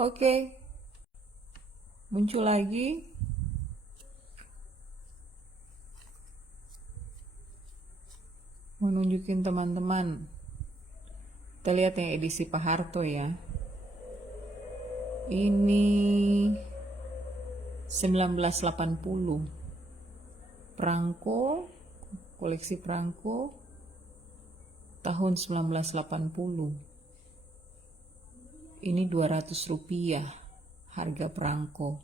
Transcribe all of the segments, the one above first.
Oke, muncul lagi. Mau nunjukin teman-teman. Kita lihat yang edisi Pak Harto ya. Ini 1980. Prangko, koleksi Prangko tahun 1980. Ini 200 rupiah harga Prangko.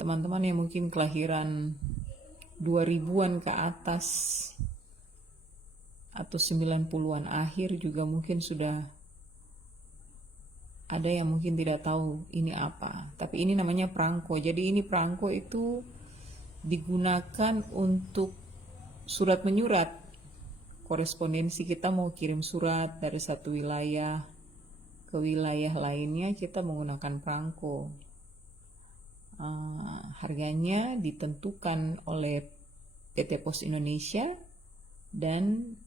Teman-teman yang mungkin kelahiran 2000-an ke atas atau 90-an akhir juga mungkin sudah ada yang mungkin tidak tahu ini apa. Tapi ini namanya Prangko. Jadi ini Prangko itu digunakan untuk surat menyurat. Korespondensi kita mau kirim surat dari satu wilayah ke wilayah lainnya, kita menggunakan Prangko. Harganya ditentukan oleh PT Pos Indonesia dan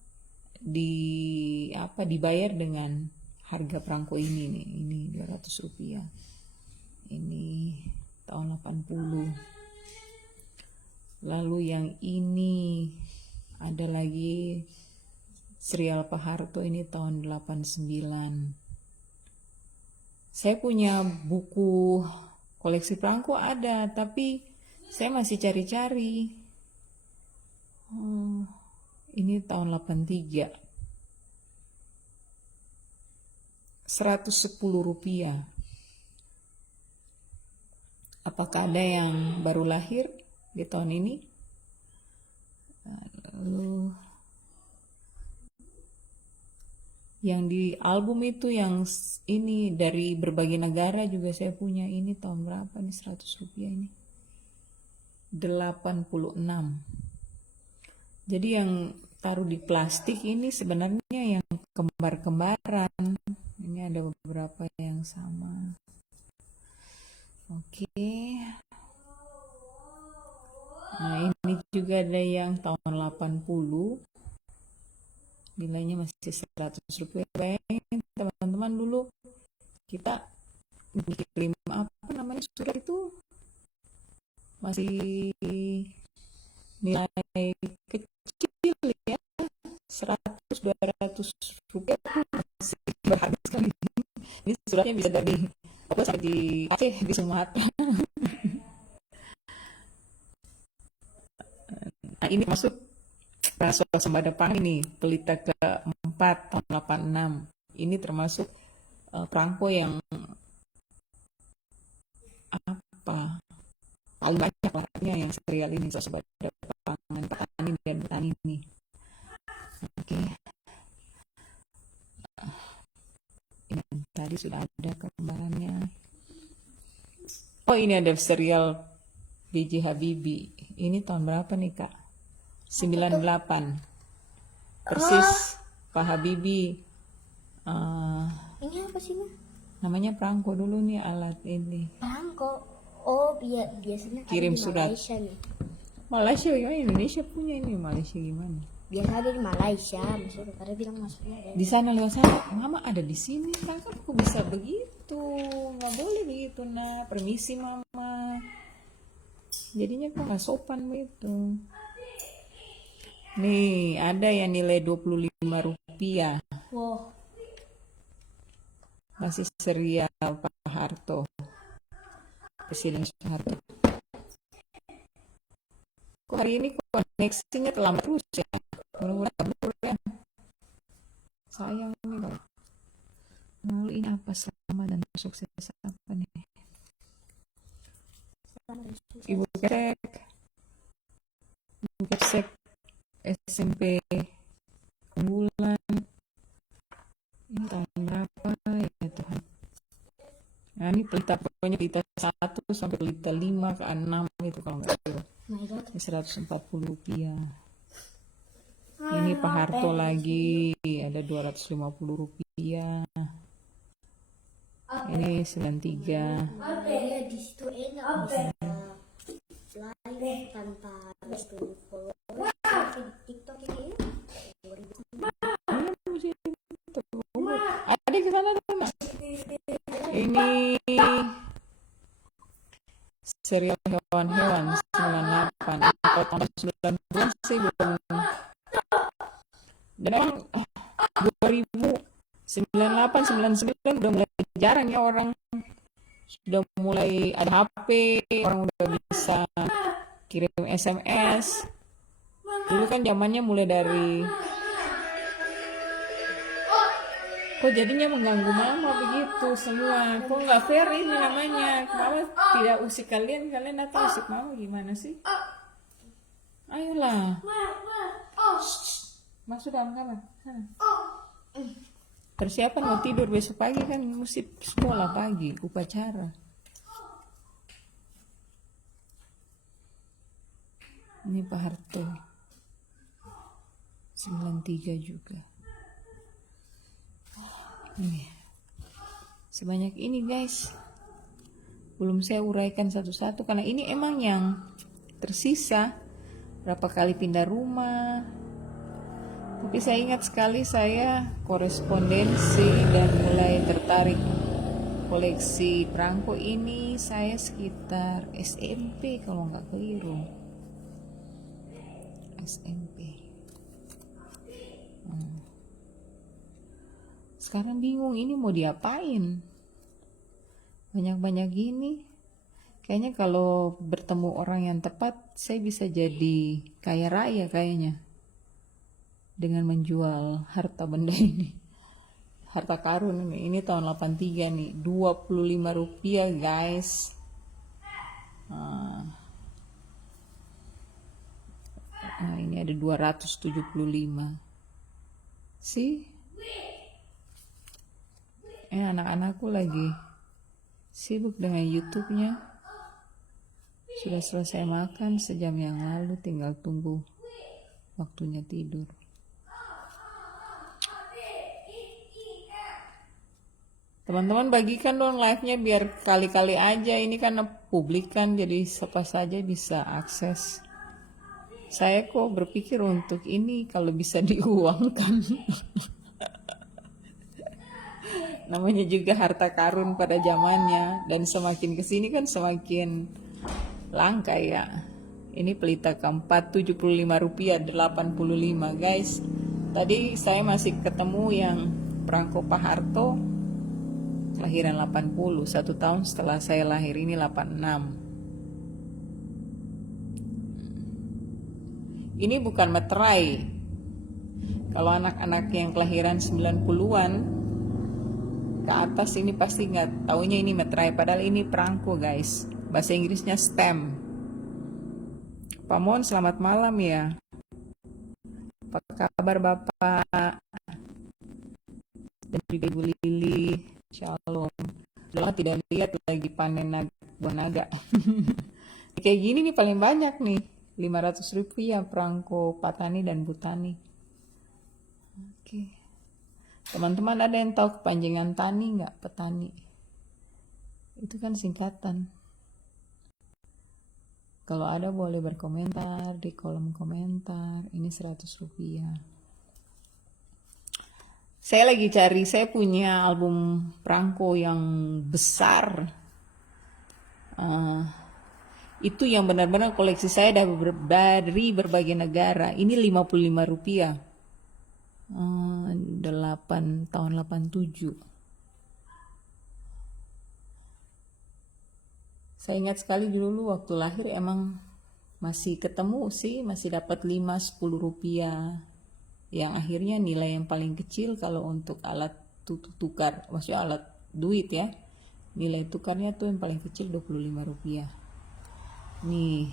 dibayar dengan harga Prangko ini nih. Ini 200 rupiah. Ini tahun 80. Lalu yang ini ada lagi serial Pak Harto, ini tahun 89. Saya punya buku koleksi Prangko ada, tapi saya masih cari-cari. Ini tahun 83. 110 rupiah. Apakah ada yang baru lahir di tahun ini? Lalu yang di album itu yang ini dari berbagai negara juga saya punya. Ini tahun berapa nih 100 rupiah ini? 86. Jadi yang taruh di plastik ini sebenarnya yang kembar-kembaran. Ini ada beberapa yang sama. Oke. Nah ini juga ada yang tahun 80. Nilainya masih 100 rupiah. Bayangin teman-teman, dulu kita kirim apa namanya surat itu masih nilai kecil ya, 100-200 rupiah masih berharga sekali. Ini suratnya bisa dari apa sampai di Aceh, di Sumatera. Nah ini masuk swasembada pangan ini, pelita keempat tahun 86. Ini termasuk Prangko yang apa paling banyak lahirnya yang serial ini, swasembada pangan, petani dan petani ini. Oke. Ini tadi sudah ada gambarannya. Oh ini ada serial B.J. Habibie. Ini tahun berapa nih Kak? 98. Persis Pak Habibie. Ini apa sih Mas? Namanya Prangko dulu nih alat ini. Prangko. Oh biasanya Kirim ada di surat. Malaysia nih. Malaysia gimana? Indonesia punya ini, Malaysia gimana? Biasa ada di Malaysia, maksudnya pada bilang masuknya ada. Di sana lewat sana, Mama ada di sini, kan aku bisa begitu, nggak boleh begitu nah, permisi Mama. Jadinya kok nggak sopan begitu. Nih ada yang nilai 25 rupiah. Wow. Masih serial Pak Harto, Presiden Soeharto. Kok hari ini koneksinya terlambat terus ya? Mudah-mudahan ya. Sayang nih kalau. Lalu ini apa, selamat dan sukses apa nih? Ibu Kesek SMP Unggulan. Ini tahun berapa ya Tuhan? Nah ini pelita, pokoknya pelita 1 sampai pelita 5 ke 6 gitu kalau nggak salah. Ini 140 rupiah. Ini Pak Harto lagi, ada 250 rupiah. Ini 93. Di situ enak bisa live tanpa harus follow TikTok ini. Ada ke sana tuh, Mas. Ini serial hewan-hewan 98. Kalau tambah 90 sih belum. Dan emang 2098 99 udah mulai jarang ya orang, sudah mulai ada HP, orang udah bisa kirim SMS. Dulu kan zamannya mulai dari, kok jadinya mengganggu mama begitu semua, kok nggak fair ini namanya. Mama tidak usik kalian, kalian datang usik mama, gimana sih? Ayolah, masuk dalam kamar. Persiapan mau tidur, besok pagi kan mesti sekolah pagi, upacara. Ini Pak Harto 93 juga. Nih, sebanyak ini guys, belum saya uraikan satu-satu karena ini emang yang tersisa. Berapa kali pindah rumah, tapi saya ingat sekali saya korespondensi dan mulai tertarik koleksi perangko ini saya sekitar SMP kalau nggak keliru. SMP. Sekarang bingung ini mau diapain. Banyak-banyak gini. Kayaknya kalau bertemu orang yang tepat, saya bisa jadi kaya raya kayaknya. Dengan menjual harta benda ini. Harta karun ini. Ini tahun 83 nih. 25 rupiah guys. Ini ada 275. Sih? Anak-anakku lagi sibuk dengan YouTube-nya. Sudah selesai makan sejam yang lalu, tinggal tunggu waktunya tidur. Teman-teman bagikan dong live-nya biar kali-kali aja, ini karena publik kan, jadi siapa saja bisa akses. Saya kok berpikir untuk ini kalau bisa diuangkan. Namanya juga harta karun pada zamannya, dan semakin kesini kan semakin langka ya. Ini pelita keempat 75 rupiah 85 guys. Tadi saya masih ketemu yang perangko Pak Harto kelahiran 80, 1 tahun setelah saya lahir, ini 86. Ini bukan meterai. Kalau anak-anak yang kelahiran 90-an ke atas ini pasti nggak taunya ini meterai, padahal ini perangko guys. Bahasa Inggrisnya stem. Pak Mon, selamat malam ya. Apa kabar Bapak? Dan juga Ibu Lili, Shalom. Udah tidak lihat lagi panen buah naga. Kayak gini nih paling banyak nih, 500 rupiah perangko Patani dan Butani. Oke. Teman-teman ada yang tahu kepanjangan tani nggak? Petani. Itu kan singkatan. Kalau ada boleh berkomentar di kolom komentar. Ini 100 rupiah. Saya lagi cari, saya punya album perangko yang besar. Itu yang benar-benar koleksi saya dari berbagai negara. Ini 55 rupiah. 8 tahun 87. Saya ingat sekali dulu waktu lahir emang masih ketemu sih, masih dapat 5-10 rupiah. Yang akhirnya nilai yang paling kecil kalau untuk alat tukar, maksudnya alat duit ya. Nilai tukarnya tuh yang paling kecil 25 rupiah. Nih.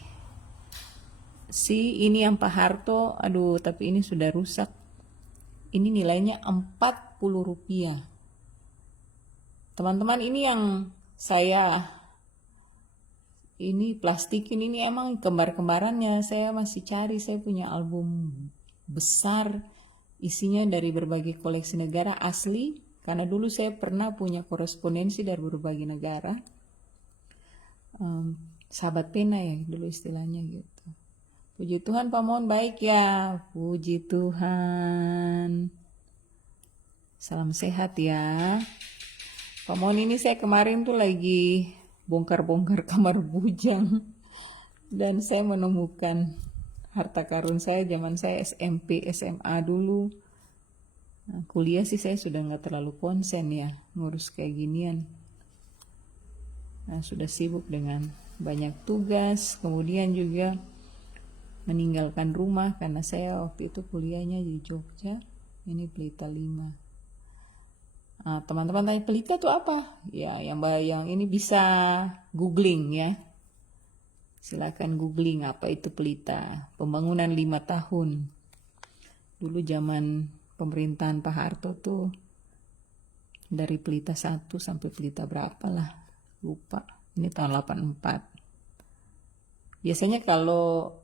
Ini yang Pak Harto, aduh tapi ini sudah rusak. Ini nilainya 40 rupiah. Teman-teman ini yang saya, ini plastikin, ini emang kembar-kembarannya. Saya masih cari, saya punya album besar. Isinya dari berbagai koleksi negara asli. Karena dulu saya pernah punya korespondensi dari berbagai negara. Sahabat pena ya dulu istilahnya gitu. Puji Tuhan Pak Mon baik ya. Puji Tuhan. Salam sehat ya. Pak Mon, ini saya kemarin tuh lagi bongkar-bongkar kamar bujang dan saya menemukan harta karun saya zaman saya SMP, SMA dulu. Nah, kuliah sih saya sudah nggak terlalu konsen ya ngurus kayak ginian. Nah, sudah sibuk dengan banyak tugas, kemudian juga meninggalkan rumah karena saya waktu itu kuliahnya di Jogja, ini Pelita 5. Nah, teman-teman tanya pelita itu apa? Ya, yang ini bisa googling ya. Silakan googling apa itu pelita. Pembangunan 5 tahun. Dulu zaman pemerintahan Pak Harto tuh dari pelita 1 sampai pelita berapa lah. Lupa. Ini tahun 84. Biasanya kalau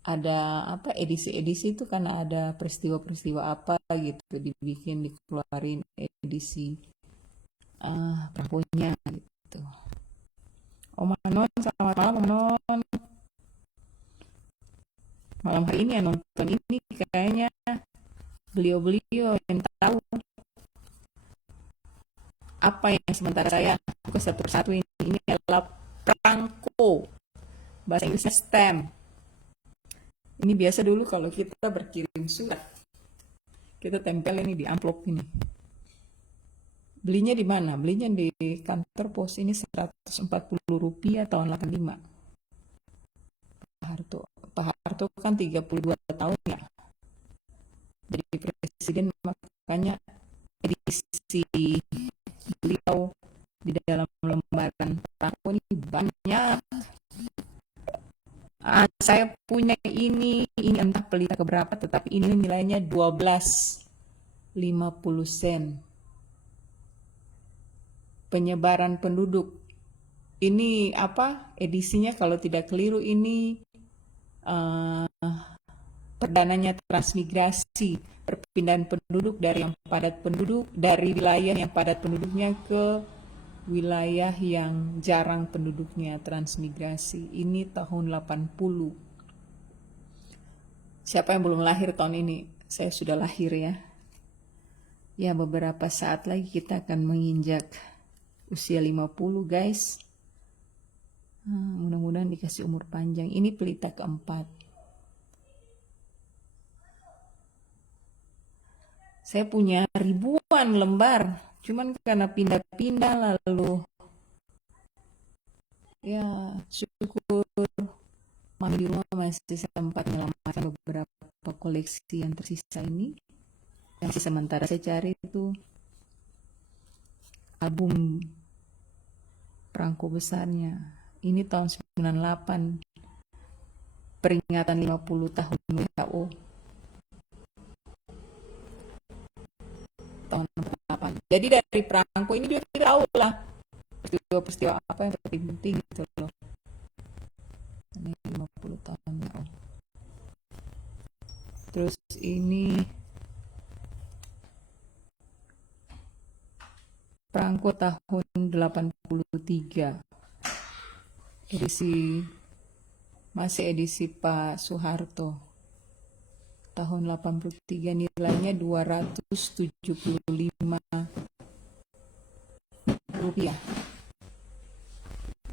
ada apa edisi-edisi itu karena ada peristiwa-peristiwa apa gitu dibikin dikeluarin edisi prabonya gitu. Om Manon, selamat malam Om Manon. Malam hari ini ya nonton ini kayaknya beliau-beliau yang tahu apa yang sementara saya ke satu persatu ini adalah perangko, bahasa Inggrisnya stamp. Ini biasa dulu kalau kita berkirim surat, kita tempel ini di amplop ini. Belinya di mana? Belinya di kantor pos, ini Rp140 tahun 85. Pak Harto kan 32 tahun ya. Jadi presiden, makanya edisi beliau di dalam lembaran perangko ini banyak. Saya punya ini entah pelita keberapa, tetapi ini nilainya 12,50 sen. Penyebaran penduduk. Ini apa? Edisinya kalau tidak keliru ini perdananya transmigrasi, perpindahan penduduk dari yang padat penduduk, dari wilayah yang padat penduduknya ke wilayah yang jarang penduduknya, transmigrasi. Ini tahun 80. Siapa yang belum lahir tahun ini? Saya sudah lahir ya. Ya, beberapa saat lagi kita akan menginjak usia 50 guys. Mudah-mudahan dikasih umur panjang. Ini pelita keempat. Saya punya ribuan lembar, cuman karena pindah-pindah lalu ya syukur mami di rumah masih sempat menyelamatkan beberapa koleksi yang tersisa ini. Yang sementara saya cari itu album perangko besarnya. Ini tahun 98, peringatan 50 tahun WHO. Tahun 98. Jadi dari perangko ini dia tahu lah peristiwa-peristiwa apa yang penting gitu loh. Ini 50 tahun WHO. Terus ini perangko tahun 83. Masih edisi Pak Soeharto. Tahun 83 nilainya Rp275.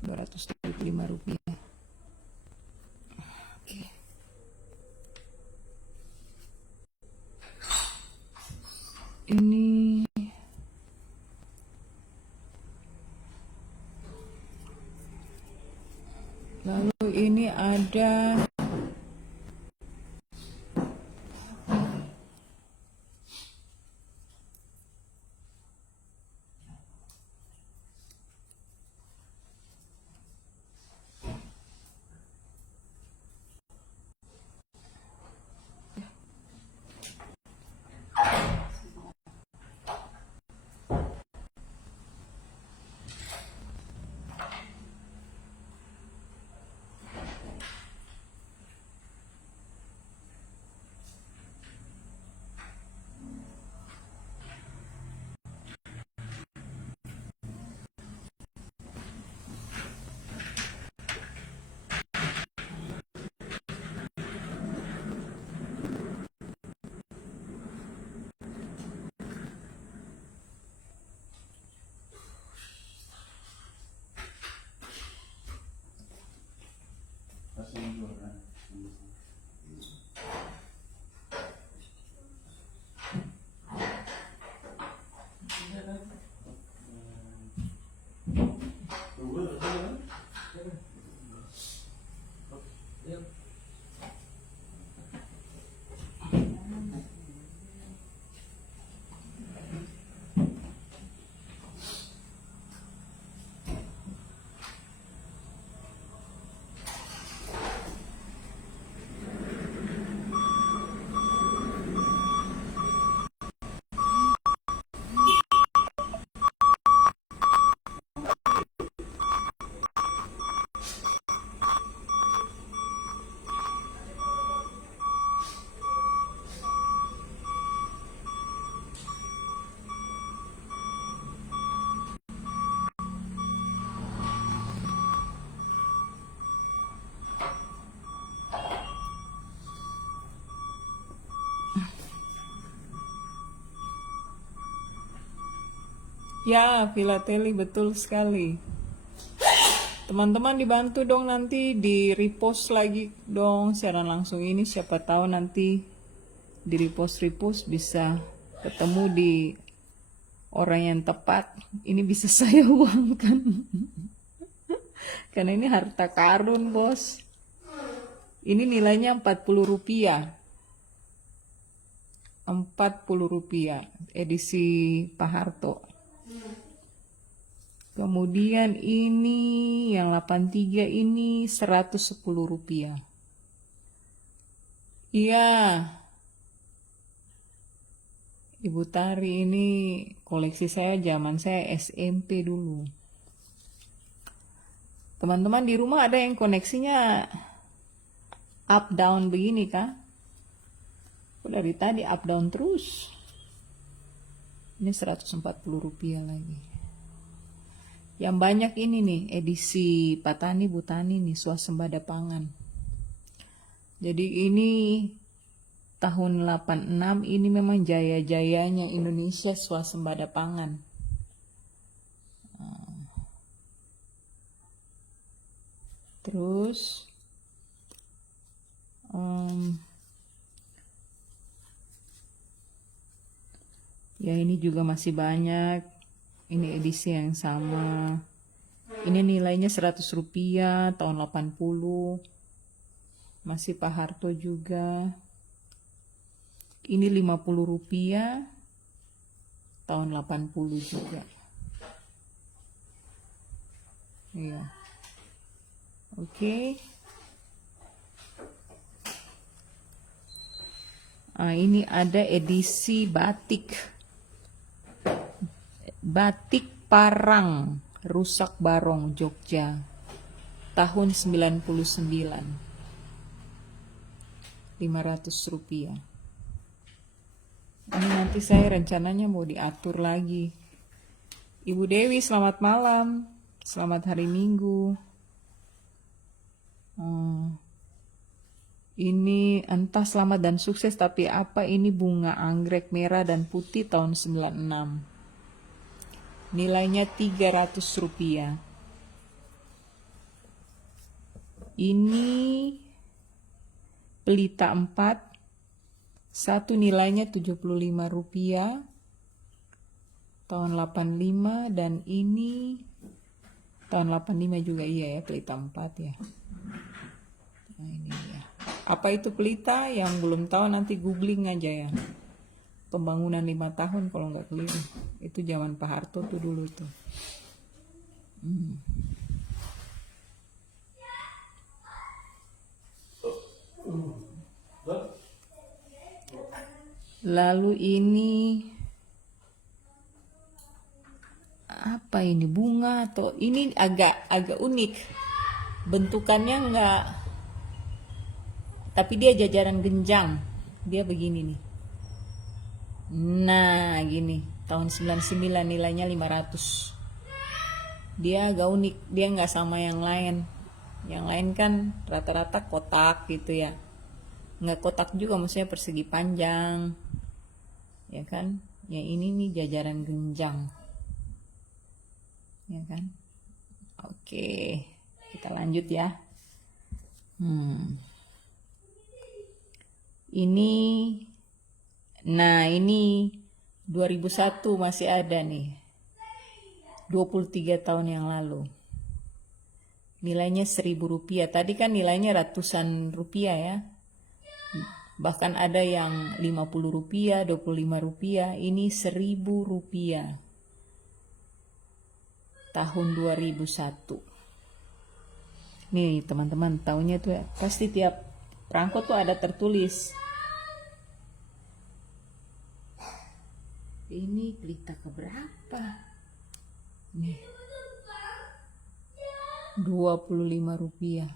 275 rupiah. Oke. Ini lalu ini ada Ya, filateli betul sekali. Teman-teman dibantu dong nanti di repost lagi dong siaran langsung ini. Siapa tahu nanti di repost bisa ketemu di orang yang tepat. Ini bisa saya uangkan. Karena ini harta karun, bos. Ini nilainya 40 rupiah. 40 rupiah edisi Pak Harto. Kemudian ini yang 83 ini 110 rupiah. Iya, Ibu Tari ini koleksi saya zaman saya SMP dulu. Teman-teman di rumah ada yang koneksinya up down begini kah? Dari tadi up down terus. Ini 140 rupiah lagi. Yang banyak ini nih edisi Patani Butani nih swasembada pangan. Jadi ini tahun 86 ini memang jaya-jayanya Indonesia swasembada pangan. Terus ya ini juga masih banyak. Ini edisi yang sama. Ini nilainya 100 rupiah tahun 80. Masih Pak Harto juga. Ini 50 rupiah tahun 80 juga. Iya. Oke. Ini ada edisi batik. Batik Parang, Rusak Barong, Jogja, tahun 99. 500 rupiah. Ini nanti saya rencananya mau diatur lagi. Ibu Dewi, selamat malam. Selamat hari Minggu. Ini entah selamat dan sukses, tapi apa ini bunga anggrek merah dan putih tahun 96. Nilainya 300 rupiah. Ini pelita 4. Satu nilainya 75 rupiah. Tahun 85 dan ini tahun 85 juga iya ya, pelita 4 ya. Nah ini ya. Apa itu pelita? Yang belum tahu nanti googling aja ya. Pembangunan 5 tahun kalau nggak keliru. Itu zaman Pak Harto tuh dulu tuh. Lalu ini apa ini, bunga atau ini agak unik. Bentukannya enggak, tapi dia jajaran genjang. Dia begini nih. Nah, gini. Tahun 99 nilainya 500. Dia agak unik, dia nggak sama yang lain. Yang lain kan rata-rata kotak gitu ya. Nggak kotak juga, maksudnya persegi panjang. Ya kan? Yang ini nih jajaran genjang. Ya kan? Oke, kita lanjut ya. Ini 2001 masih ada nih. 23 tahun yang lalu. Nilainya 1.000 rupiah. Tadi kan nilainya ratusan rupiah ya. Bahkan ada yang 50 rupiah, 25 rupiah. Ini 1.000 rupiah. Tahun 2001. Nih teman-teman, tahunnya tuh ya, pasti tiap perangko tuh ada tertulis. Ini pelita keberapa? Nih. 25 rupiah.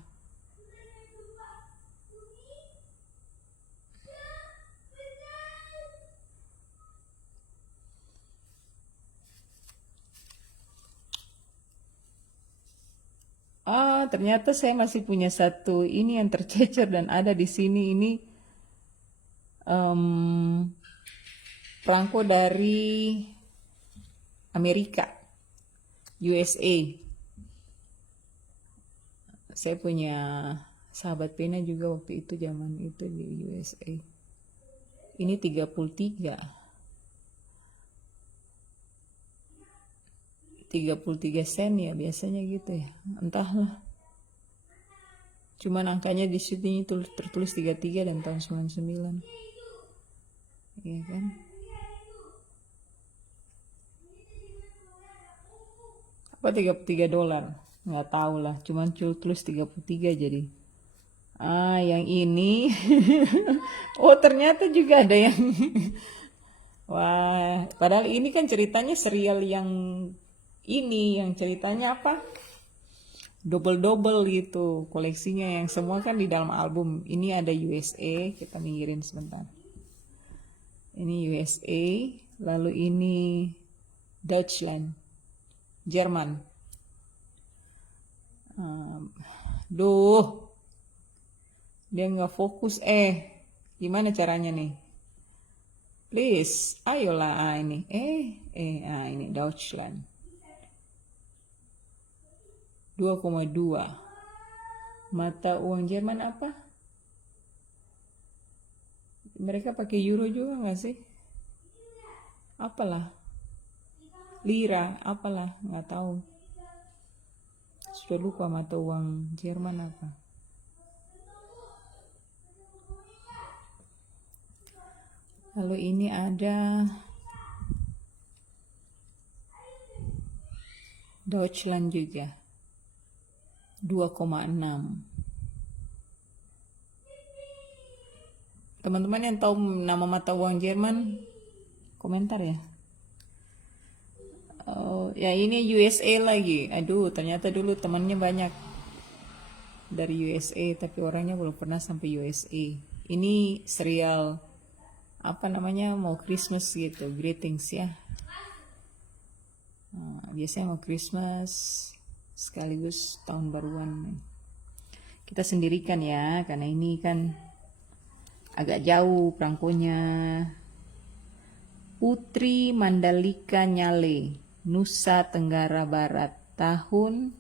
Ternyata saya masih punya satu ini yang tercecer dan ada di sini. Ini perangko dari Amerika, USA. Saya punya sahabat pena juga waktu itu, zaman itu di USA. Ini 33 sen ya biasanya gitu ya, entahlah. Cuman angkanya di sini tertulis 33 dan tahun 99. Iya kan? Apa $33? Nggak tahu lah, cuman tulis 33 jadi. Yang ini. Oh, ternyata juga ada yang wah, padahal ini kan ceritanya serial yang ini, yang ceritanya apa? Double-double gitu koleksinya, yang semua kan di dalam album. Ini ada USA, kita minggirin sebentar. Ini USA, lalu ini Deutschland, Jerman. Dia nggak fokus. Gimana caranya nih? Please, ayolah. Ini ini Deutschland 2,2. Mata uang Jerman apa? Mereka pakai euro juga nggak sih? Apalah, lira, apalah, nggak tahu. Sudah lupa mata uang Jerman apa. Lalu ini ada Deutschland juga 2,6. Teman-teman yang tahu nama mata uang Jerman, komentar ya. Ya ini USA lagi. Aduh, ternyata dulu temannya banyak dari USA, tapi orangnya belum pernah sampai USA. Ini serial apa namanya, mau Christmas gitu, greetings ya. Biasanya mau Christmas sekaligus tahun baruan. Kita sendirikan ya, karena ini kan agak jauh perangkonya. Putri Mandalika Nyale, Nusa Tenggara Barat, tahun,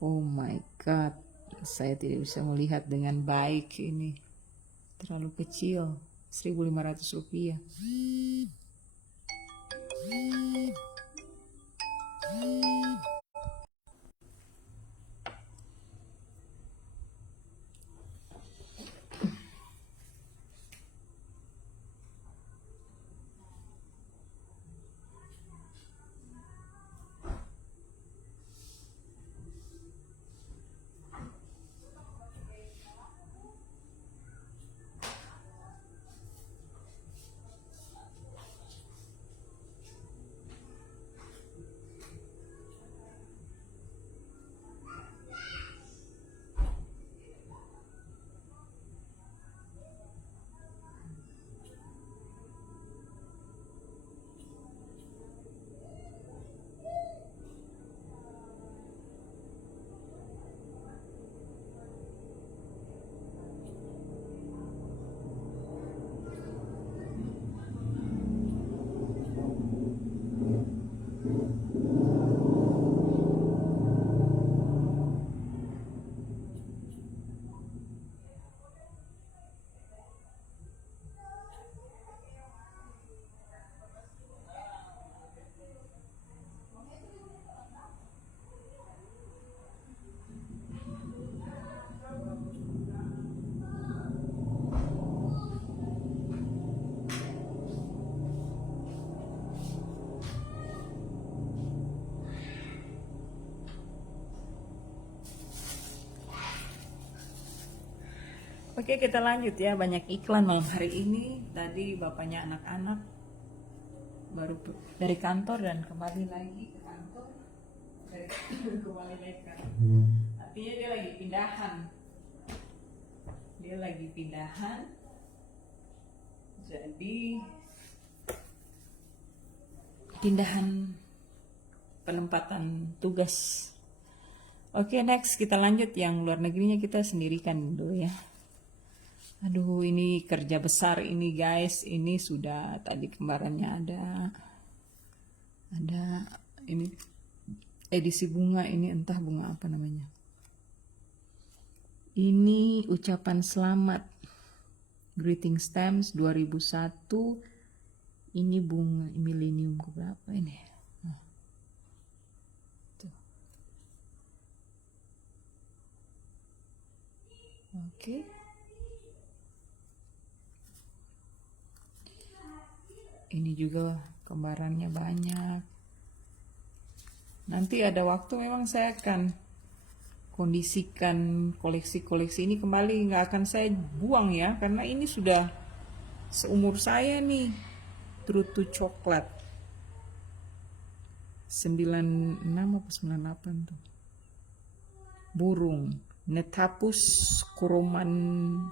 oh my god, saya tidak bisa melihat dengan baik ini, terlalu kecil. 1.500 rupiah. Oke, kita lanjut ya. Banyak iklan malam hari ini. Tadi bapaknya anak-anak baru dari kantor dan kembali lagi ke kantor. Kembali lagi ke kantor. Artinya dia lagi pindahan. Jadi pindahan penempatan tugas. Oke, next kita lanjut. Yang luar negerinya kita sendirikan dulu ya. Aduh, ini kerja besar ini guys. Ini sudah tadi kembarannya ada. Ada ini edisi bunga, ini entah bunga apa namanya. Ini ucapan selamat greeting stamps 2001. Ini bunga milenium berapa ini? Nah, tuh. Oke. Ini juga gambarannya banyak. Nanti ada waktu memang saya akan kondisikan koleksi-koleksi ini kembali, nggak akan saya buang ya, karena ini sudah seumur saya nih. True to Coklat 96 apa 98 tuh. Burung Netapus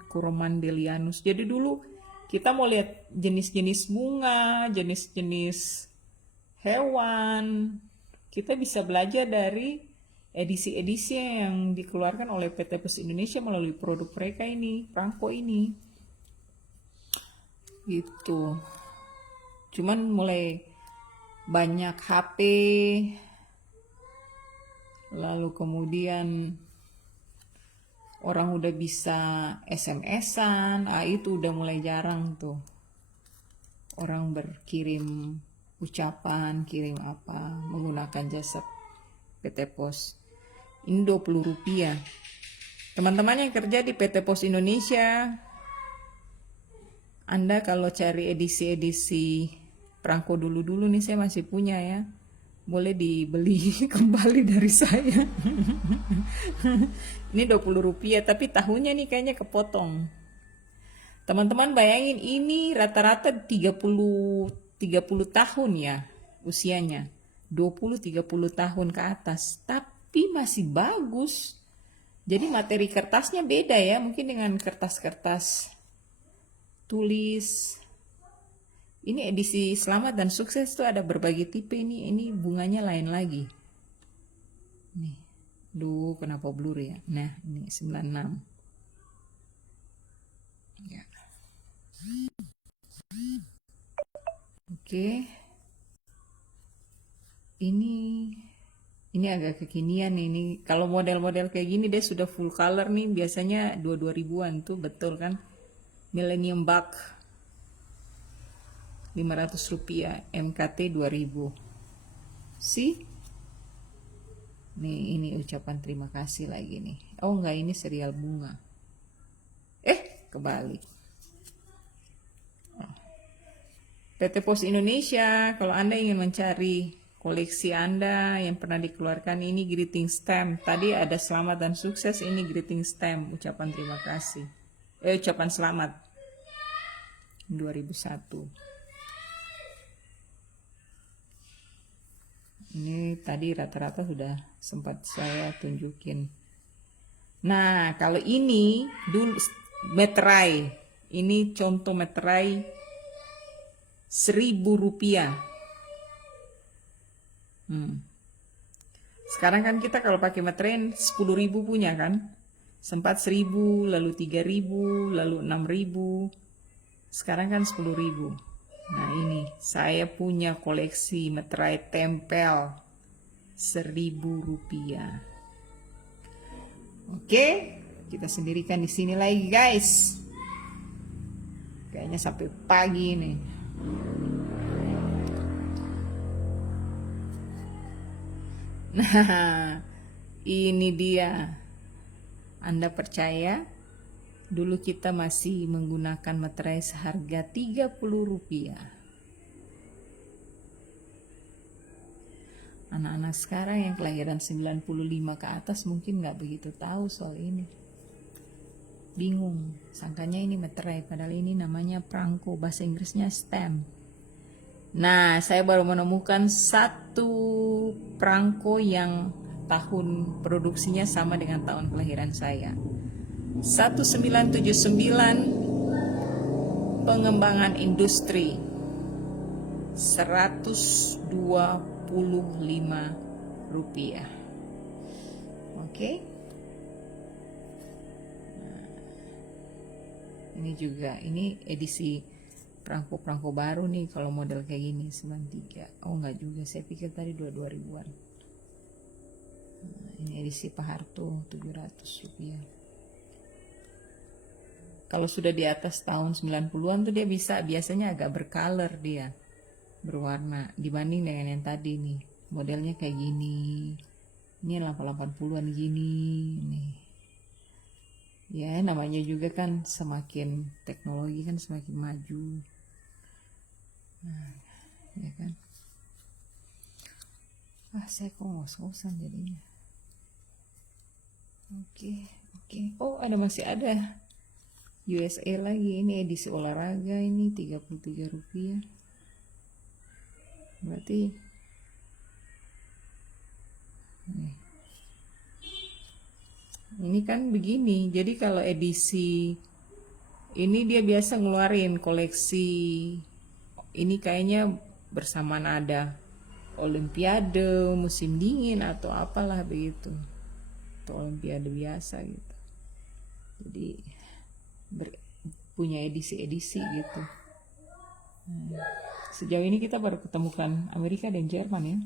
coromandelianus. Jadi dulu kita mau lihat jenis-jenis bunga, jenis-jenis hewan, kita bisa belajar dari edisi-edisi yang dikeluarkan oleh PT Pos Indonesia melalui produk mereka ini, Prangko ini. Gitu. Cuman mulai banyak HP, lalu kemudian orang udah bisa SMS-an, itu udah mulai jarang tuh. Orang berkirim ucapan, kirim apa, menggunakan jasa PT Pos. Ini 20 rupiah. Teman-teman yang kerja di PT Pos Indonesia, Anda kalau cari edisi-edisi Prangko dulu-dulu nih, saya masih punya ya. Boleh dibeli kembali dari saya. Ini 20 rupiah, tapi tahunnya nih kayaknya kepotong. Teman-teman bayangin, ini rata-rata 30 tahun ya usianya. 20-30 tahun ke atas, tapi masih bagus. Jadi materi kertasnya beda ya, mungkin dengan kertas-kertas tulis. Ini edisi selamat dan sukses tuh ada berbagai tipe ini bunganya lain lagi. Nih, duh kenapa blur ya? Nah, ini 96. Ya. Oke. Ini agak kekinian nih. Ini kalau model-model kayak gini dia sudah full color nih, biasanya 22 ribuan tuh, betul kan? Millennium Bug 500 rupiah, MKT 2000. See? Nih, ini ucapan terima kasih lagi nih. Oh enggak, ini serial bunga. Kebalik. PT Pos Indonesia, kalau Anda ingin mencari koleksi Anda yang pernah dikeluarkan, ini greeting stamp. Tadi ada selamat dan sukses, ini greeting stamp, ucapan terima kasih. Ucapan selamat 2001. Ini tadi rata-rata sudah sempat saya tunjukin. Nah, kalau ini dulu meterai. Ini contoh meterai 1.000 rupiah. Sekarang kan kita kalau pakai meterai 10.000 punya kan? Sempat 1.000, lalu 3.000, lalu 6.000. Sekarang kan 10.000. Nah ini saya punya koleksi meterai tempel 1.000 rupiah. Oke, kita sendirikan di sini lagi guys. Kayaknya sampai pagi nih. Nah, ini dia. Anda percaya? Dulu kita masih menggunakan meterai seharga 30 rupiah. Anak-anak sekarang yang kelahiran 95 ke atas mungkin nggak begitu tahu soal ini. Bingung, sangkanya ini meterai, padahal ini namanya Prangko, bahasa Inggrisnya stamp. Nah, saya baru menemukan satu Prangko yang tahun produksinya sama dengan tahun kelahiran saya. 1979, pengembangan industri 125 rupiah. Oke. Nah, ini juga, ini edisi perangko baru nih kalau model kayak gini 93. Oh enggak juga, saya pikir tadi 22 ribuan. Nah, ini edisi Pak Harto 700 rupiah. Kalau sudah di atas tahun 90-an tuh dia biasanya agak bercolor, dia berwarna dibanding dengan yang tadi nih. Modelnya kayak gini. Ini 80-an gini nih. Ya namanya juga kan semakin teknologi kan semakin maju. Nah, ya kan. Saya kok ngos-ngosan jadinya. Oke. Oh, masih ada USA lagi. Ini edisi olahraga, ini 33 rupiah. Berarti nih. Ini kan begini. Jadi kalau edisi ini dia biasa ngeluarin koleksi. Ini kayaknya bersamaan ada Olimpiade musim dingin atau apalah begitu, atau Olimpiade biasa gitu. Jadi punya edisi-edisi gitu. Sejauh ini kita baru ketemukan Amerika dan Jerman ya.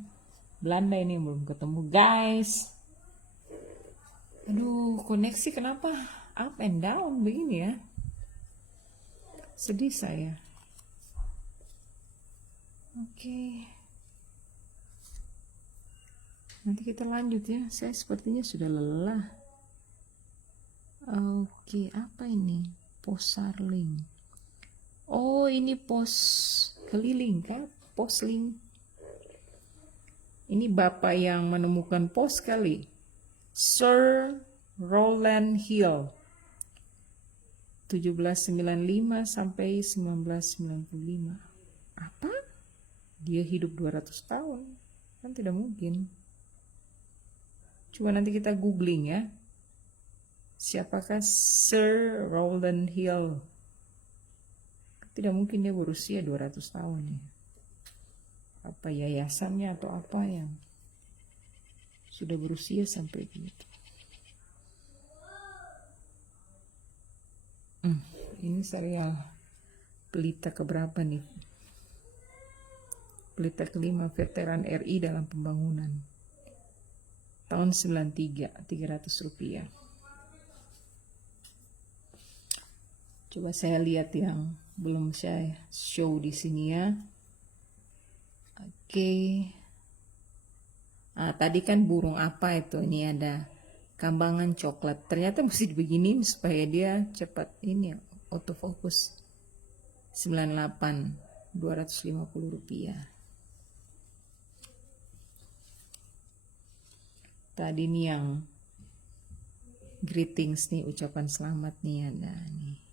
Belanda ini belum ketemu guys. Aduh, koneksi kenapa up and down begini ya? Sedih saya. Oke. Nanti kita lanjut ya. Saya sepertinya sudah lelah. Oke, apa ini? Posarling. Oh, ini pos keliling kan? Posling. Ini bapak yang menemukan pos kali. Sir Rowland Hill. 1795 sampai 1995. Apa? Dia hidup 200 tahun. Kan tidak mungkin. Coba nanti kita googling ya. Siapakah Sir Rowland Hill? Tidak mungkin dia berusia 200 tahun ya. Apa yayasannya atau apa yang sudah berusia sampai begitu. Ini serial pelita keberapa nih? Pelita kelima, veteran RI dalam pembangunan. Tahun 93, 300 rupiah. Coba saya lihat yang belum saya show di sini ya. Oke. Tadi kan burung apa itu? Ini ada kambangan coklat. Ternyata mesti begini supaya dia cepat ini autofocus. 98, 250 rupiah. Tadi nih yang greetings nih, ucapan selamat nih ada nih.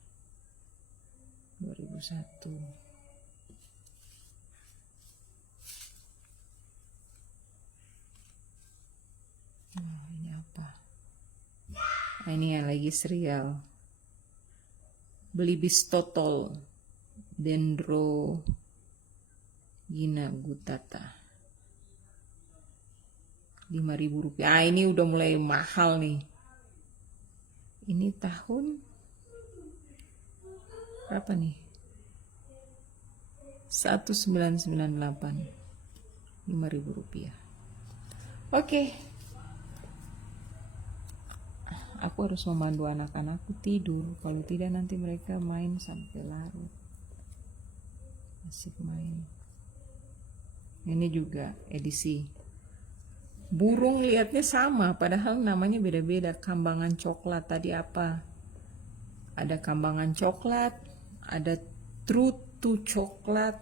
2001. Ini apa? Ini yang lagi serial. Belibis total Dendro Gina Gutata. 5.000 rupiah. Ini udah mulai mahal nih. Ini tahun berapa nih? 1998. 5.000 rupiah. Oke. Aku harus memandu anak-anakku tidur. Kalau tidak nanti mereka main sampai larut. Asik main. Ini juga edisi. Burung lihatnya sama, padahal namanya beda-beda. Kambangan coklat tadi apa? Ada kambangan coklat, ada truth to coklat.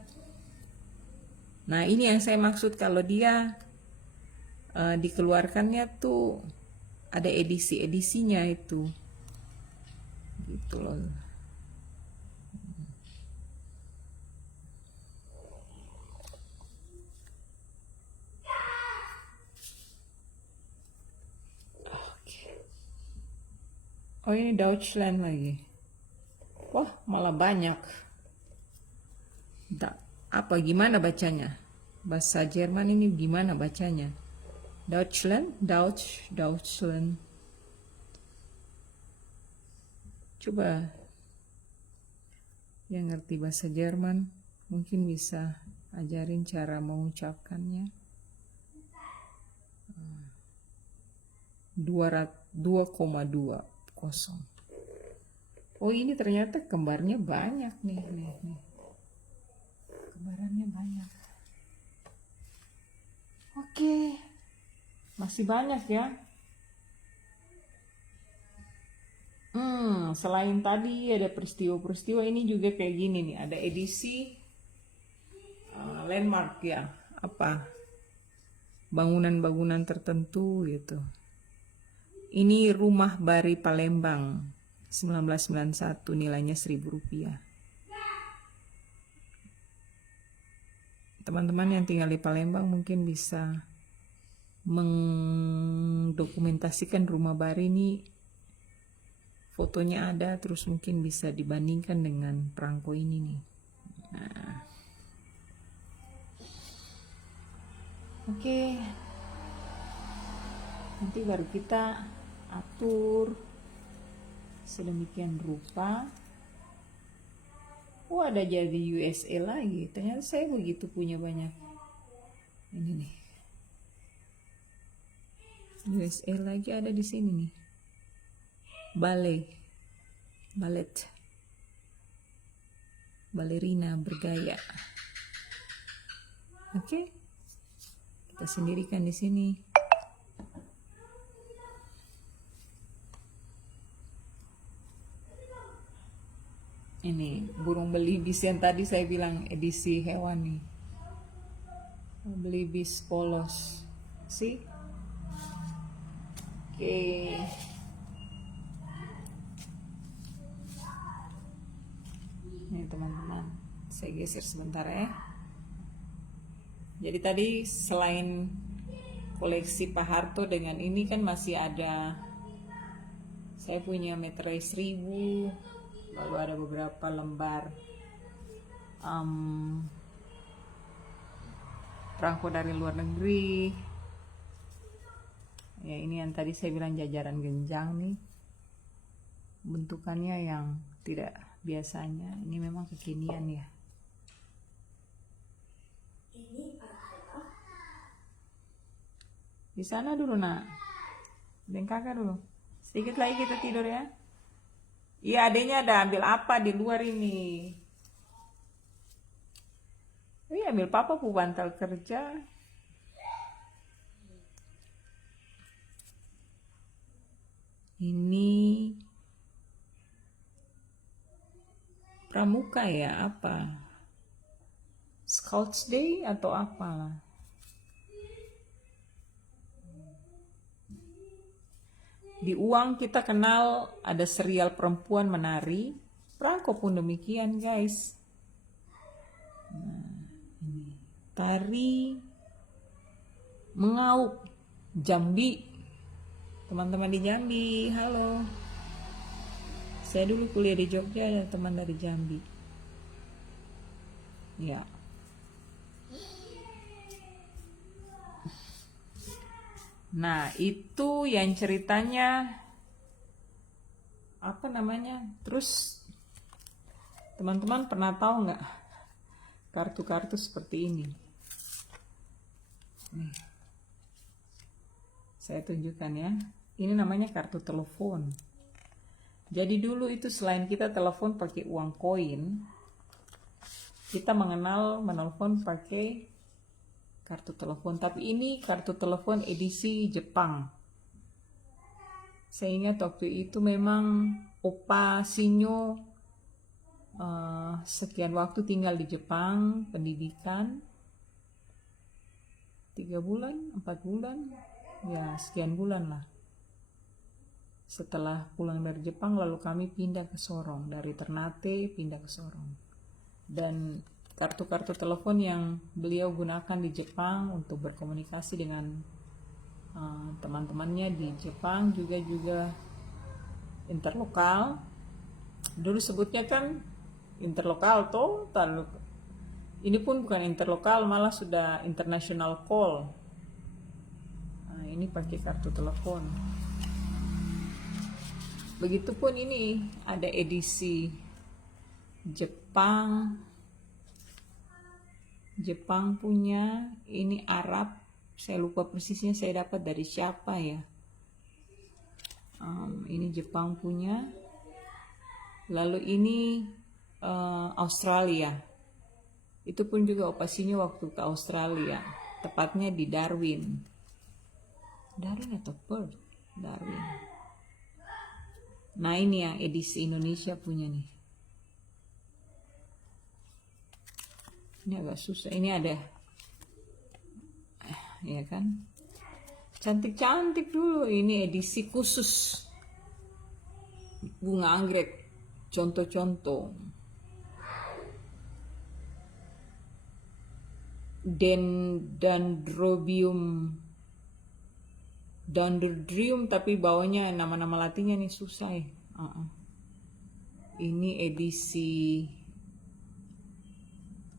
Nah ini yang saya maksud kalau dia dikeluarkannya tuh ada edisi-edisinya itu. Gitu loh. Oh ini Deutschland lagi. Wah malah banyak. Apa gimana bacanya? Bahasa Jerman ini gimana bacanya? Deutschland. Coba Yang ngerti bahasa Jerman mungkin bisa ajarin cara mengucapkannya. 2,20. Oh, ini ternyata kembarnya banyak nih. Kembarannya banyak. Oke. Masih banyak ya. Selain tadi ada peristiwa-peristiwa, ini juga kayak gini nih. Ada edisi landmark ya. Apa? Bangunan-bangunan tertentu gitu. Ini Rumah Bari Palembang 1991, nilainya Rp1.000. Teman-teman yang tinggal di Palembang mungkin bisa mendokumentasikan Rumah Bari ini. Fotonya ada, terus mungkin bisa dibandingkan dengan perangko ini nih. Nah. Oke. Nanti baru kita atur sedemikian rupa. Oh, ada jadi USA lagi. Ternyata saya begitu punya banyak. Ini nih. USA lagi ada di sini nih. Ballet. Balerina bergaya. Oke. Kita sendirikan di sini. Ini burung belibis yang tadi saya bilang edisi hewan nih. Belibis polos. See? Oke. Nih teman-teman, saya geser sebentar ya. Jadi tadi selain koleksi Pak Harto dengan ini kan masih ada, saya punya meterai 1000, lalu ada beberapa lembar perangko dari luar negeri. Ya, ini yang tadi saya bilang jajaran genjang nih. Bentukannya yang tidak biasanya. Ini memang kekinian ya. Di sana dulu nak. Dan kakak dulu. Sedikit lagi kita tidur ya. Iya, adanya ada ambil apa di luar ini. Iya, ambil papa pu bantal kerja. Ini pramuka ya, apa? Scouts Day atau apalah. Di uang kita kenal ada serial perempuan menari. Perangko pun demikian guys. Nah, ini. Tari mengauk Jambi. Teman-teman di Jambi, halo. Saya dulu kuliah di Jogja, ada teman dari Jambi. Ya. Nah, itu yang ceritanya apa namanya? Terus teman-teman pernah tahu nggak kartu-kartu seperti ini? Nih. Saya tunjukkan ya. Ini namanya kartu telepon. Jadi dulu itu selain kita telepon pakai uang koin, kita menelpon pakai kartu telepon. Tapi ini kartu telepon edisi Jepang. Saya ingat waktu itu memang Opa Sinyo sekian waktu tinggal di Jepang, pendidikan 3 bulan, 4 bulan, ya sekian bulan lah. Setelah pulang dari Jepang, lalu kami pindah ke Sorong. Dari Ternate pindah ke Sorong. Dan kartu-kartu telepon yang beliau gunakan di Jepang untuk berkomunikasi dengan teman-temannya di Jepang juga interlokal. Dulu sebutnya kan interlokal toh, ini pun bukan interlokal, malah sudah international call. Nah, ini pakai kartu telepon. Begitupun ini ada edisi Jepang punya, ini Arab, saya lupa persisnya saya dapat dari siapa ya. Ini Jepang punya, lalu ini Australia, itu pun juga operasinya waktu ke Australia, tepatnya di Darwin atau Perth, Darwin. Nah ini yang edisi Indonesia punya nih. Ini agak susah, ini ada ya kan, cantik-cantik dulu. Ini edisi khusus bunga anggrek, contoh-contoh Dendrobium, tapi bawahnya nama-nama latinnya nih susah ya. Ini edisi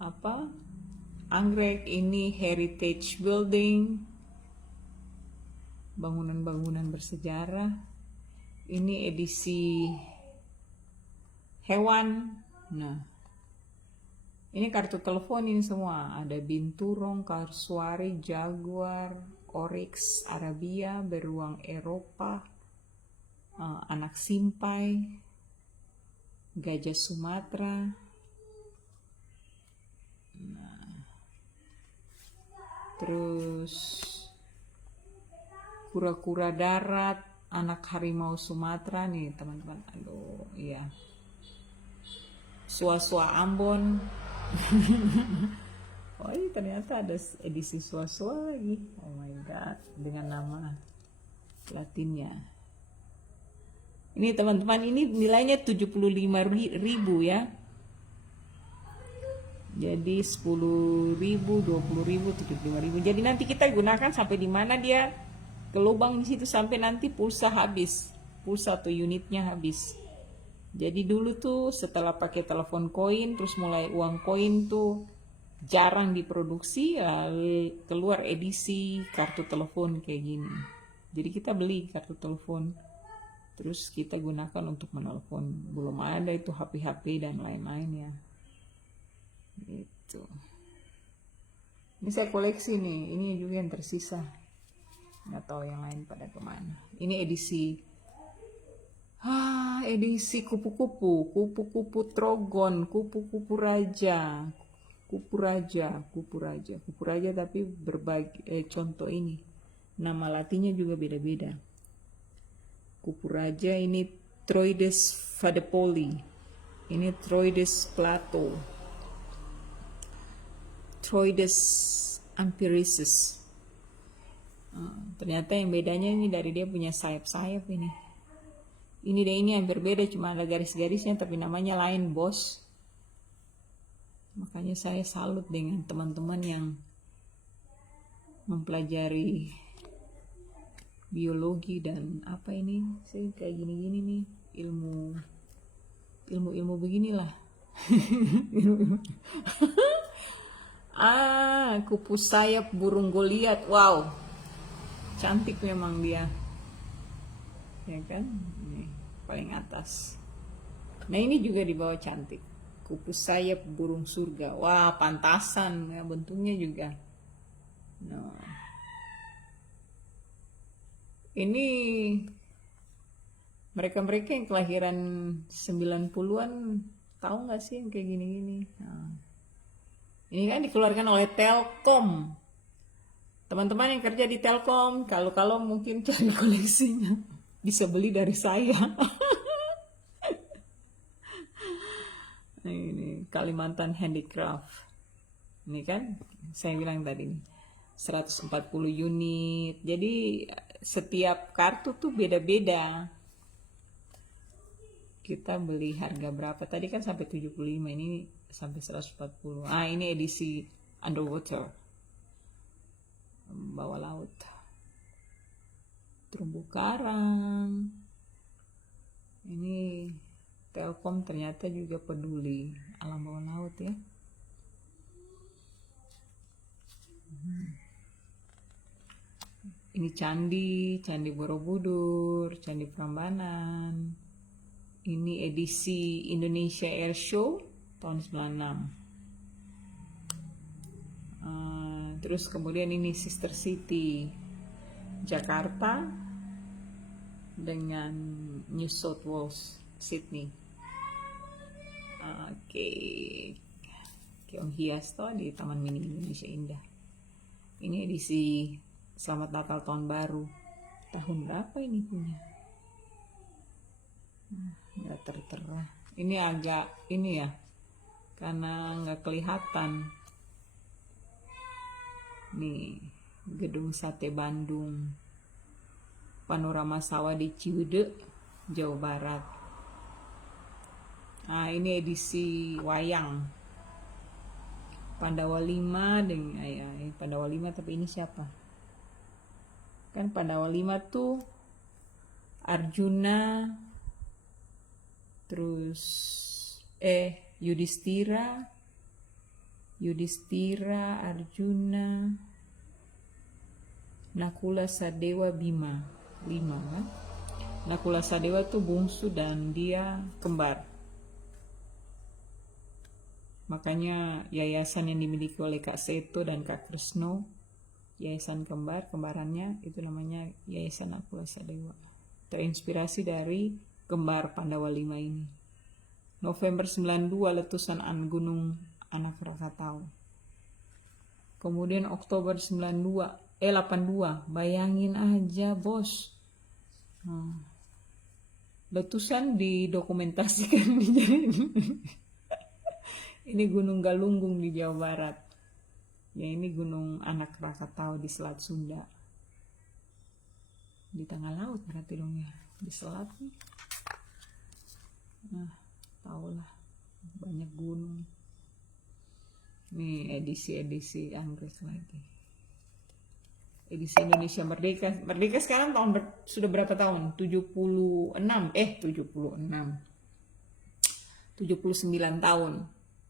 apa, anggrek. Ini heritage building, bangunan-bangunan bersejarah. Ini edisi hewan. Nah ini kartu telepon, ini semua ada binturong, kasuari, jaguar, oryx Arabia, beruang Eropa, anak simpai, gajah Sumatera. Terus kura-kura darat, anak harimau Sumatera nih teman-teman. Aduh iya, Sua-sua Ambon. Oh ini ternyata ada edisi Sua-sua lagi. Oh my god, dengan nama Latinnya. Ini teman-teman, ini nilainya 75.000 ya. Jadi 10.000, 20.000, 75.000. Jadi nanti kita gunakan sampai di mana dia ke lubang di situ, sampai nanti pulsa habis, pulsa atau unitnya habis. Jadi dulu tuh setelah pakai telepon koin, terus mulai uang koin tuh jarang diproduksi, ya keluar edisi kartu telepon kayak gini. Jadi kita beli kartu telepon, terus kita gunakan untuk menelpon. Belum ada itu HP-HP dan lain-lainnya. Gitu. Ini saya koleksi nih, ini juga yang tersisa. Nggak tahu yang lain pada kemana. Ini edisi kupu-kupu trogon, kupu-kupu raja, kupu raja, tapi berbagai contoh ini. Nama latinnya juga beda-beda. Kupu raja ini Troides vadepoli, ini Troides plato, Troides ampericis. Ternyata yang bedanya ini dari dia punya sayap-sayap ini. Ini deh, ini yang berbeda, cuma ada garis-garisnya tapi namanya lain bos. Makanya saya salut dengan teman-teman yang mempelajari biologi dan apa ini, saya kayak gini-gini nih, ilmu beginilah. Kupu sayap burung Goliat, wow, cantik memang dia, ya kan? Ini paling atas. Nah ini juga di bawah cantik, kupu sayap burung surga. Wah pantasan ya, bentuknya juga. Nah ini mereka yang kelahiran 90-an tahu nggak sih yang kayak gini-gini. Nah, ini kan dikeluarkan oleh Telkom. Teman-teman yang kerja di Telkom, kalau mungkin cari koleksinya bisa beli dari saya. Ini Kalimantan Handicraft. Ini kan saya bilang tadi nih 140 unit. Jadi setiap kartu tuh beda-beda. Kita beli harga berapa? Tadi kan sampai 75, ini sampai 140. Ini edisi underwater, bawah laut. Terumbu karang. Ini Telkom ternyata juga peduli alam bawah laut ya. Ini Candi Borobudur, Candi Prambanan. Ini edisi Indonesia Air Show tahun 96. Terus kemudian ini Sister City Jakarta dengan New South Wales Sydney. Oke, Keong hias toh di Taman Mini Indonesia Indah. Ini edisi Selamat Natal Tahun Baru. Tahun berapa ini punya? Nggak tertera. Ini agak ini ya, karena nggak kelihatan. Nih, Gedung Sate Bandung, Panorama Sawah di Ciwidey, Jawa Barat. Nah, ini edisi wayang Pandawa 5 dengan ini Pandawa 5, tapi ini siapa? Kan Pandawa 5 tuh Arjuna, terus Yudhistira, Arjuna, Nakula Sadewa, Bima. 5 kan? Nakula Sadewa tuh bungsu dan dia kembar. Makanya yayasan yang dimiliki oleh Kak Seto dan Kak Kresno, yayasan kembarannya itu namanya Yayasan Nakula Sadewa. Terinspirasi dari kembar Pandawa 5 ini. November 92 letusan Gunung Anak Rakatau. Kemudian Oktober 82, bayangin aja bos. Letusan didokumentasikan di ini Gunung Galunggung di Jawa Barat. Ya ini Gunung Anak Rakatau di Selat Sunda. Di tengah laut berarti dong ya. Di selat nih. Nah, tahulah banyak gunung. Nih edisi Inggris lagi. Edisi Indonesia Merdeka. Merdeka sekarang sudah berapa tahun? 79 tahun.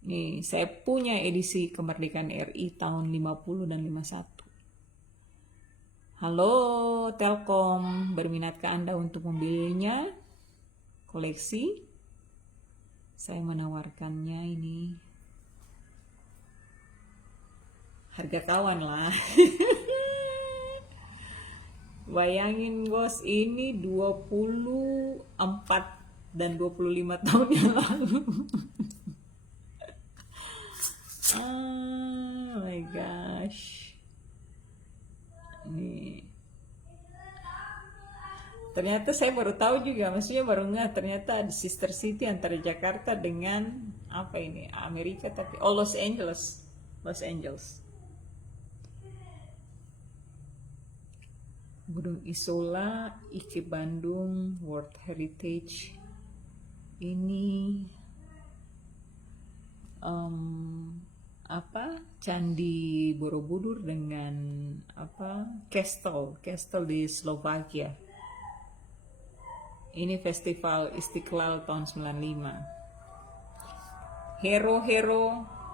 Nih, saya punya edisi kemerdekaan RI tahun 50 dan 51. Halo Telkom, berminatkah Anda untuk membelinya? Koleksi? Saya menawarkannya ini. Harga kawan lah. Bayangin bos, ini 24 dan 25 tahun yang lalu. Oh my gosh. Nih. Ternyata saya baru tahu juga, maksudnya baru nggak, ternyata ada sister city antara Jakarta dengan apa ini, Amerika, tapi Los Angeles. Gunung Isola, Iki Bandung, World Heritage. Ini Candi Borobudur dengan Castle di Slovakia. Ini Festival Istiqlal tahun 95.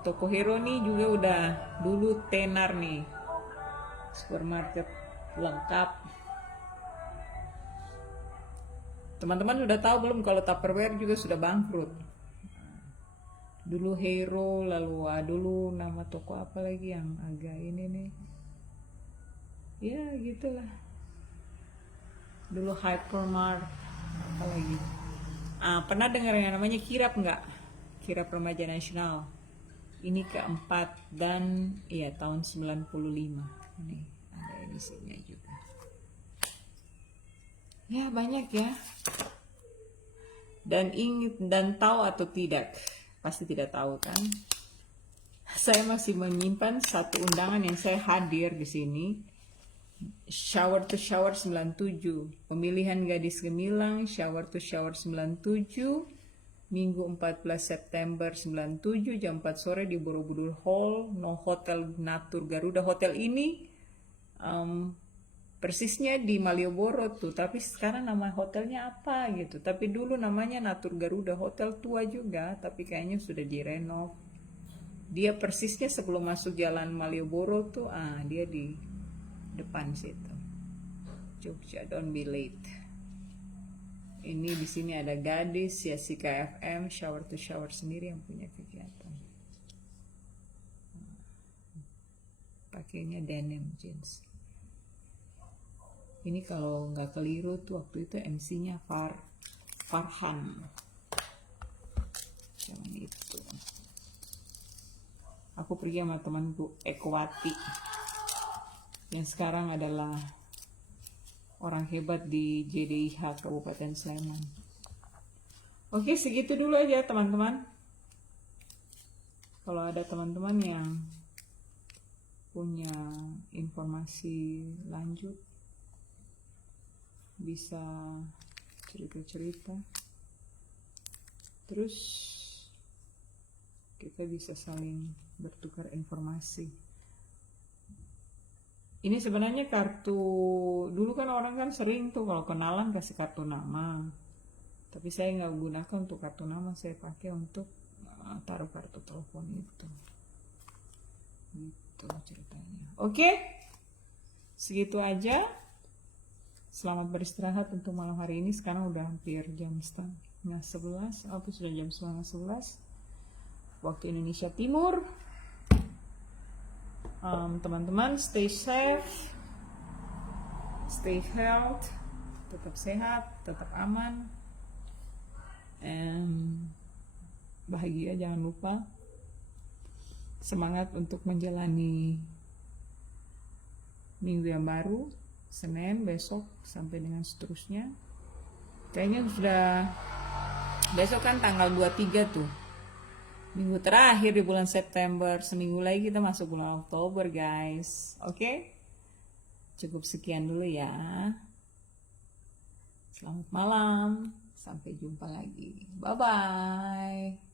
Toko Hero nih juga udah dulu tenar nih. Supermarket lengkap. Teman-teman sudah tahu belum kalau Tupperware juga sudah bangkrut? Dulu Hero, lalu dulu nama toko apa lagi yang agak ini nih? Ya gitulah. Dulu Hypermart, apa lagi? Pernah dengar yang namanya Kirap nggak? Kirap Remaja Nasional. Ini keempat dan iya tahun 95. Ini ada edisinya juga. Ya banyak ya. Dan tahu atau tidak? Pasti tidak tahu kan? Saya masih menyimpan satu undangan yang saya hadir di sini. Shower to Shower 97. Pemilihan Gadis Gemilang Shower to Shower 97. Minggu 14 September 97 jam 4 sore di Borobudur Hall, No Hotel Natur Garuda. Hotel ini persisnya di Malioboro tuh, tapi sekarang nama hotelnya apa gitu. Tapi dulu namanya Natur Garuda, hotel tua juga, tapi kayaknya sudah direnov. Dia persisnya sebelum masuk jalan Malioboro tuh, dia di depan situ. Jogja, don't be late. Ini di sini ada gadis, Jessica FM, shower to shower sendiri yang punya kegiatan. Pakainya denim jeans. Ini kalau nggak keliru tuh waktu itu MC-nya Farhan. Jangan itu. Aku pergi sama temanku Ekowati yang sekarang adalah orang hebat di JDIH Kabupaten Sleman. Oke, segitu dulu aja teman-teman. Kalau ada teman-teman yang punya informasi lanjut, bisa cerita-cerita. Terus kita bisa saling bertukar informasi. Ini sebenarnya kartu, dulu kan orang kan sering tuh kalau kenalan kasih kartu nama. Tapi saya nggak gunakan untuk kartu nama, saya pakai untuk taruh kartu telepon itu. Gitu ceritanya. Oke, segitu aja. Selamat beristirahat untuk malam hari ini. Sekarang udah hampir jam 10:30. Apa sudah jam 11 waktu Indonesia Timur. Teman-teman stay safe, stay health, tetap sehat, tetap aman, and bahagia, jangan lupa. Semangat untuk menjalani minggu yang baru, Senin besok sampai dengan seterusnya. Kayaknya sudah besok kan tanggal 23 tuh, minggu terakhir di bulan September. Seminggu lagi kita masuk bulan Oktober guys. Oke? Cukup sekian dulu ya. Selamat malam. Sampai jumpa lagi. Bye-bye.